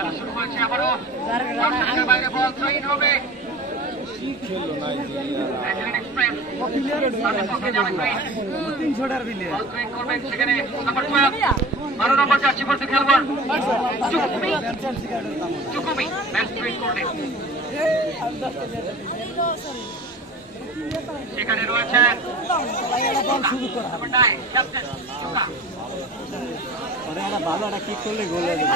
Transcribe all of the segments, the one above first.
খেলা শুরু হয়েছে আবারও দর্শকদের বাইরে বল থ্রোইন হবে নাইজেরিয়ান এক্সপ্রেস তাদের পক্ষে যাবে থ্রোইন বল থ্রোইন করবেন সেখানে নাম্বার 12 নম্বর জার্সি পরতে খেলোয়াড় চুকুমি ম্যাচ থ্রোইন করলেন সেখানে রয়েছে ক্যাপ্টেন ভালো একটা কিক করলে গোল হয়ে যাবে।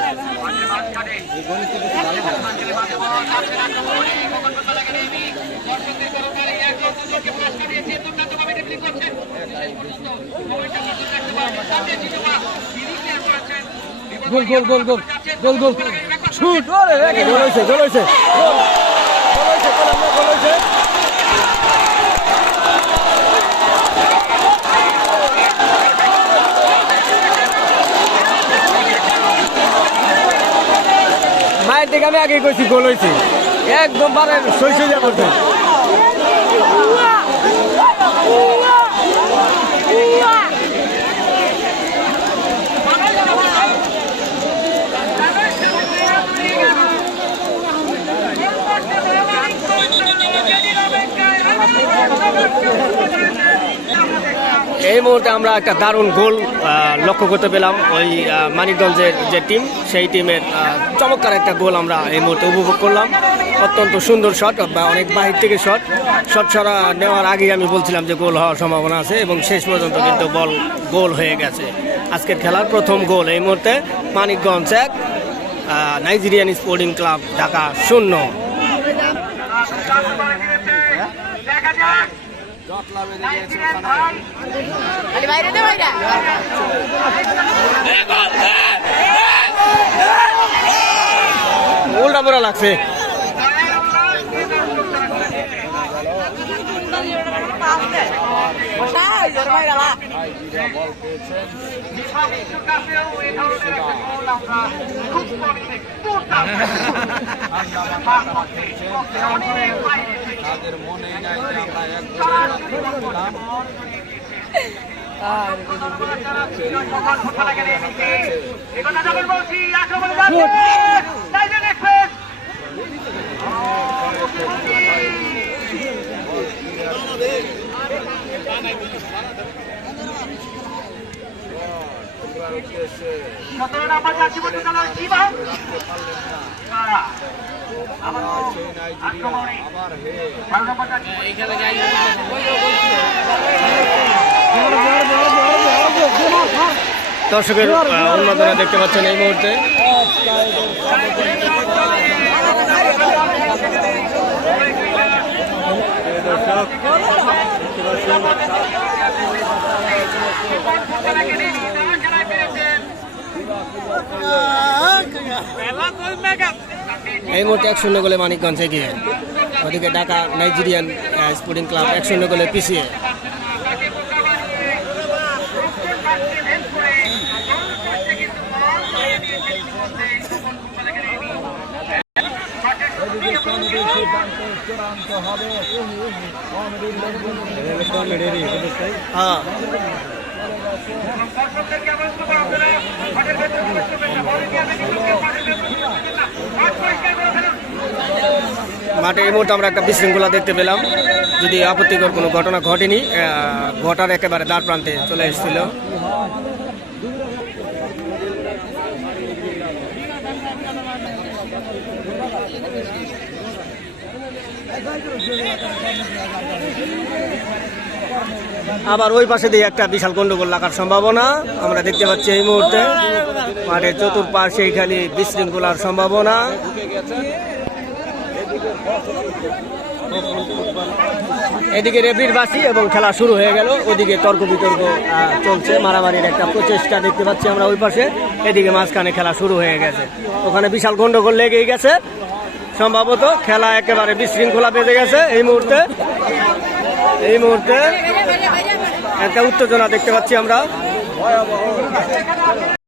গোল গোল গোল গোল গোল গোল শুট গোল হয়েছে গোল হয়েছে গোল হয়েছে মায়ের থেকে আমি আগে কইছি গোল হয়েছে একদম বারে সই যা করছে এই মুহূর্তে আমরা একটা দারুণ গোল লক্ষ্য করতে পেলাম ওই মানিকগঞ্জের যে টিম সেই টিমের চমৎকার একটা গোল আমরা এই মুহূর্তে উপভোগ করলাম অত্যন্ত সুন্দর শট বা অনেক বাহির থেকে শট ছড়া নেওয়ার আগেই আমি বলছিলাম যে গোল হওয়ার সম্ভাবনা আছে এবং শেষ পর্যন্ত কিন্তু বল গোল হয়ে গেছে আজকের খেলার প্রথম গোল এই মুহূর্তে Manikganj 1 Nigerian sporting club Dhaka 0 উল্টা পুরা লাগছে তাদের মনে নাই যে দর্শকের উন্মাদনা দেখতে পাচ্ছেন এই মুহূর্তে এই মুহূর্তে 1-0 গোলে মানিকগঞ্জ এগিয়ে ওদিকে ঢাকা নাইজেরিয়ান স্পোর্টিং ক্লাব 1-0 গোলে পিছিয়ে মাঠে এই মুহূর্তে আমরা একটা বিশৃঙ্খলা দেখতে পেলাম যদি আপত্তিকর কোনো ঘটনা ঘটেনি ঘটার একেবারে দ্বার প্রান্তে চলে এসেছিল আবার ওই পাশে দিয়ে একটা বিশাল গন্ডগোল লাগার সম্ভাবনা আমরা দেখতে পাচ্ছি এই মুহূর্তে মাঠের চতুর্পাশে খালি বিশৃঙ্খলার সম্ভাবনা এদিকে রেফরির বাঁশি এবং খেলা শুরু হয়ে গেল ওদিকে তর্ক বিতর্ক চলছে মারামারির একটা প্রচেষ্টা দেখতে পাচ্ছি আমরা ওই পাশে এদিকে মাঝখানে খেলা শুরু হয়ে গেছে ওখানে বিশাল গন্ডগোল লেগেই গেছে সম্ভবত খেলা একেবারে বিশৃঙ্খলা বেঁধে গেছে এই মুহূর্তে একটা উত্তেজনা দেখতে পাচ্ছি আমরা